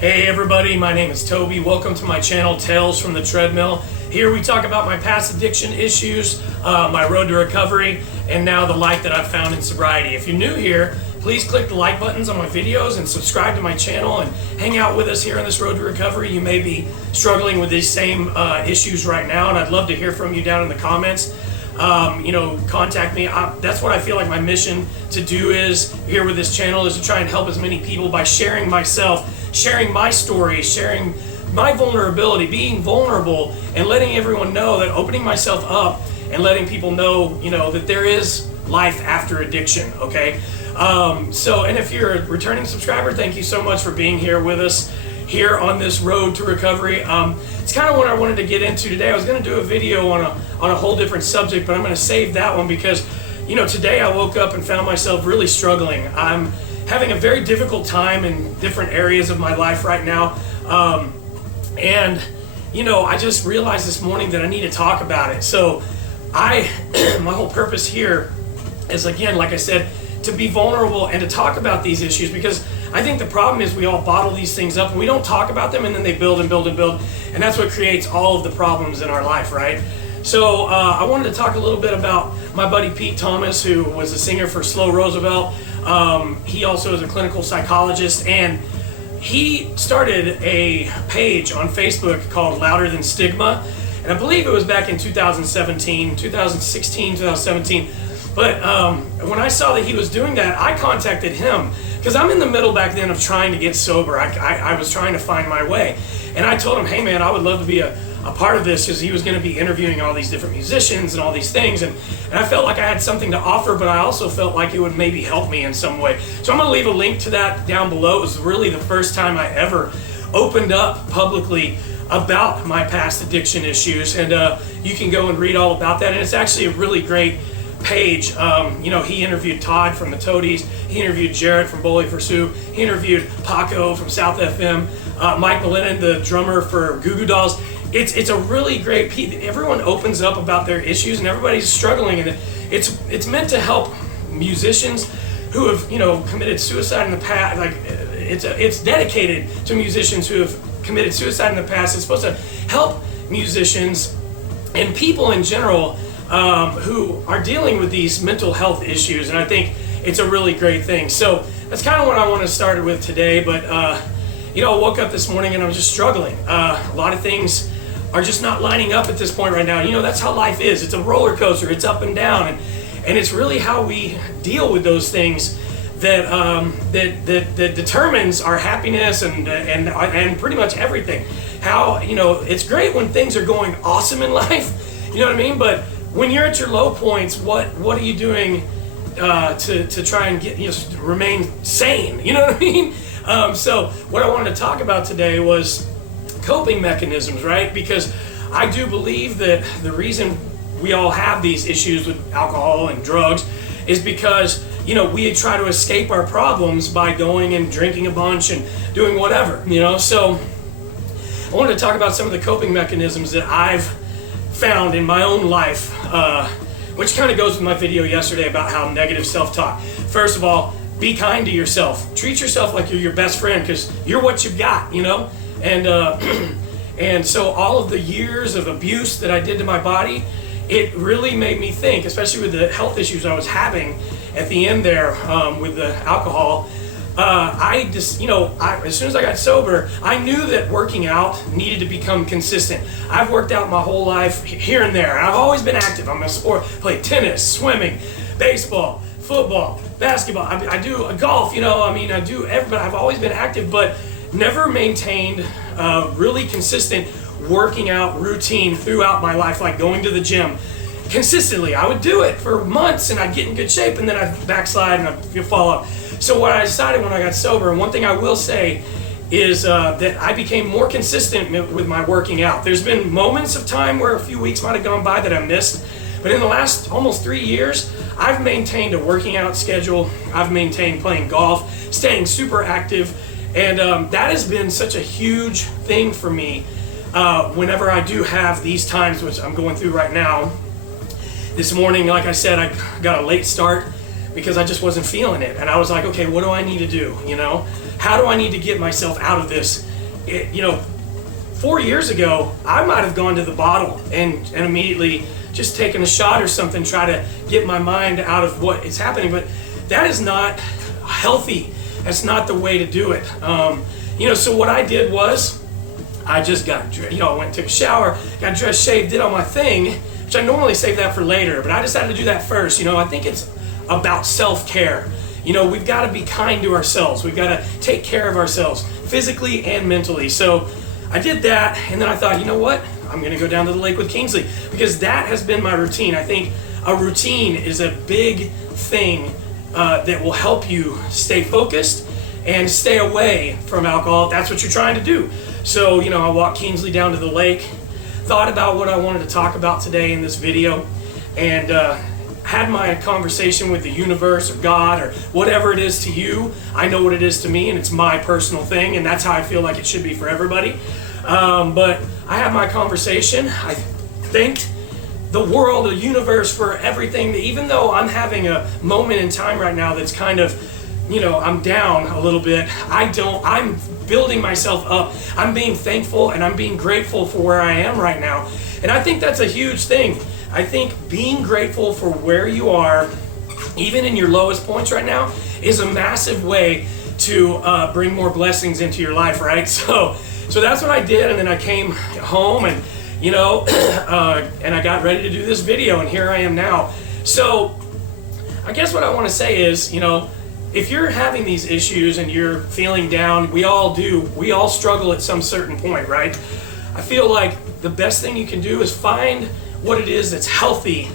Hey everybody, my name is Toby. Welcome to my channel, Tales from the Treadmill. Here we talk about my past addiction issues, my road to recovery, and now the light that I've found in sobriety. If you're new here, please click the like buttons on my videos and subscribe to my channel and hang out with us here on this road to recovery. You may be struggling with these same issues right now, and I'd love to hear from you down in the comments. Contact me. That's what I feel like my mission to do is here with this channel, is to try and help as many people by sharing myself, sharing my story, sharing my vulnerability, being vulnerable, and letting everyone know that, opening myself up and letting people know, that there is life after addiction, okay? And if you're a returning subscriber, thank you so much for being here with us here on this road to recovery. It's kind of what I wanted to get into today. I was going to do a video on a whole different subject, but I'm going to save that one because, today I woke up and found myself really struggling. I'm having a very difficult time in different areas of my life right now. I just realized this morning that I need to talk about it. So my whole purpose here is, again, like I said, to be vulnerable and to talk about these issues, because I think the problem is we all bottle these things up and we don't talk about them, and then they build and build and build, and that's what creates all of the problems in our life, right? So I wanted to talk a little bit about my buddy Pete Thomas, who was a singer for Slow Roosevelt. He also is a clinical psychologist, and he started a page on Facebook called Louder Than Stigma, and I believe it was back in 2016, 2017. But when I saw that he was doing that, I contacted him because I'm in the middle back then of trying to get sober. I was trying to find my way. And I told him, hey man, I would love to be a part of this, because he was going to be interviewing all these different musicians and all these things. And I felt like I had something to offer, but I also felt like it would maybe help me in some way. So I'm going to leave a link to that down below. It was really the first time I ever opened up publicly about my past addiction issues. And you can go and read all about that. And it's actually a really great page. He interviewed Todd from the Toadies, he interviewed Jarrett from Bowling for Sue, he interviewed Paco from South FM, Mike Malinan, the drummer for Goo Goo Dolls. It's a really great piece. Everyone opens up about their issues and everybody's struggling, and it's meant to help musicians who have committed suicide in the past. Like it's dedicated to musicians who have committed suicide in the past. It's supposed to help musicians and people in general who are dealing with these mental health issues, and I think it's a really great thing. So that's kind of what I want to start with today. But I woke up this morning and I was just struggling. A lot of things are just not lining up at this point right now. That's how life is. It's a roller coaster. It's up and down, and it's really how we deal with those things that determines our happiness and pretty much everything. How it's great when things are going awesome in life. You know what I mean? But when you're at your low points, what are you doing to try and get remain sane? You know what I mean? So what I wanted to talk about today was coping mechanisms, right? Because I do believe that the reason we all have these issues with alcohol and drugs is because we try to escape our problems by going and drinking a bunch and doing whatever. So I wanted to talk about some of the coping mechanisms that I've found in my own life, which kind of goes with my video yesterday about how negative self-talk. First of all, be kind to yourself. Treat yourself like you're your best friend, because you're what you've got, and so all of the years of abuse that I did to my body, it really made me think, especially with the health issues I was having at the end there with the alcohol. As soon as I got sober, I knew that working out needed to become consistent. I've worked out my whole life here and there. I've always been active. I'm a sport, play tennis, swimming, baseball, football, basketball. I do golf, I do everybody. I've always been active, but never maintained really consistent working out routine throughout my life, like going to the gym consistently. I would do it for months and I'd get in good shape, and then I'd backslide and I'd fall off. So what I decided when I got sober, and one thing I will say is that I became more consistent with my working out. There's been moments of time where a few weeks might have gone by that I missed, but in the last almost 3 years, I've maintained a working out schedule. I've maintained playing golf, staying super active, and that has been such a huge thing for me whenever I do have these times, which I'm going through right now. This morning, like I said, I got a late start because I just wasn't feeling it. And I was like, okay, what do I need to do? How do I need to get myself out of this 4 years ago, I might have gone to the bottle and immediately just taken a shot or something, try to get my mind out of what is happening. But that is not healthy. That's not the way to do it. So what I did was I just got, I went and took a shower, got dressed, shaved, did all my thing, which I normally save that for later, but I decided to do that first. I think it's about self-care. We've got to be kind to ourselves. We've got to take care of ourselves physically and mentally. So I did that, and then I thought, you know what? I'm going to go down to the lake with Kingsley, because that has been my routine. I think a routine is a big thing that will help you stay focused and stay away from alcohol if that's what you're trying to do. So, I walked Kingsley down to the lake, thought about what I wanted to talk about today in this video, and had my conversation with the universe or God or whatever it is to you. I know what it is to me, and it's my personal thing, and that's how I feel like it should be for everybody. But I had my conversation. I thanked the world, the universe, for everything. Even though I'm having a moment in time right now that's kind of, I'm down a little bit. I'm building myself up. I'm being thankful and I'm being grateful for where I am right now. And I think that's a huge thing. I think being grateful for where you are, even in your lowest points right now, is a massive way to bring more blessings into your life, right? So that's what I did, and then I came home and, and I got ready to do this video, and here I am now. So I guess what I want to say is, if you're having these issues and you're feeling down, we all do. We all struggle at some certain point, right? I feel like the best thing you can do is find what it is that's healthy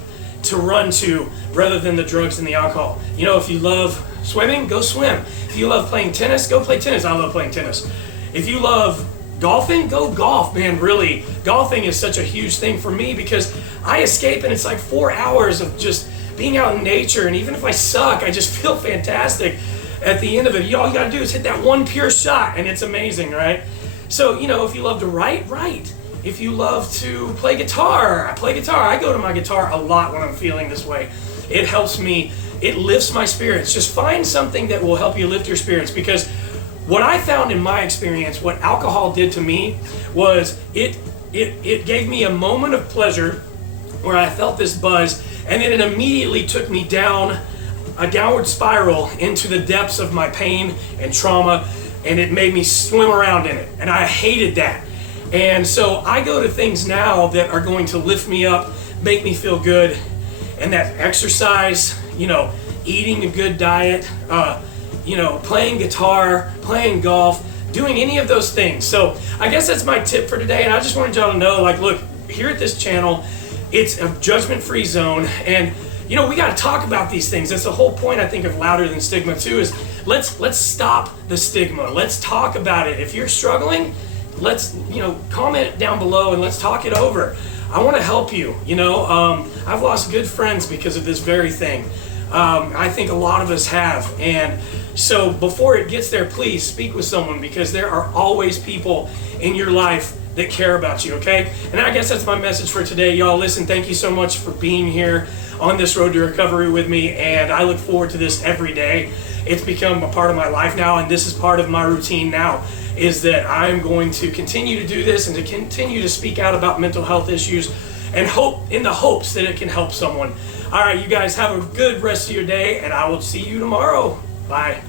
to run to rather than the drugs and the alcohol. If you love swimming, go swim. If you love playing tennis, go play tennis. I love playing tennis. If you love golfing, go golf, man. Really, golfing is such a huge thing for me because I escape, and it's like 4 hours of just being out in nature, and even if I suck, I just feel fantastic at the end of it. All you gotta do is hit that one pure shot, and it's amazing, right? So, if you love to write, write. If you love to play guitar, I play guitar. I go to my guitar a lot when I'm feeling this way. It helps me, it lifts my spirits. Just find something that will help you lift your spirits, because what I found in my experience, what alcohol did to me was it gave me a moment of pleasure where I felt this buzz, and then it immediately took me down a downward spiral into the depths of my pain and trauma, and it made me swim around in it, and I hated that. And so I go to things now that are going to lift me up, make me feel good, and that exercise, eating a good diet, playing guitar, playing golf, doing any of those things. So I guess that's my tip for today, and I just wanted y'all to know, look, here at this channel, it's a judgment-free zone, and we got to talk about these things. That's the whole point, I think, of Louder Than Stigma too, is let's stop the stigma. Let's talk about it. If you're struggling, let's comment down below and let's talk it over. I want to help you. I've lost good friends because of this very thing. I think a lot of us have, and so before it gets there, please speak with someone, because there are always people in your life that care about you, okay? And I guess that's my message for today, y'all. Listen, thank you so much for being here on this road to recovery with me, and I look forward to this every day. It's become a part of my life now, and this is part of my routine now, is that I'm going to continue to do this and to continue to speak out about mental health issues, and hope in the hopes that it can help someone. All right, you guys have a good rest of your day, and I will see you tomorrow. Bye.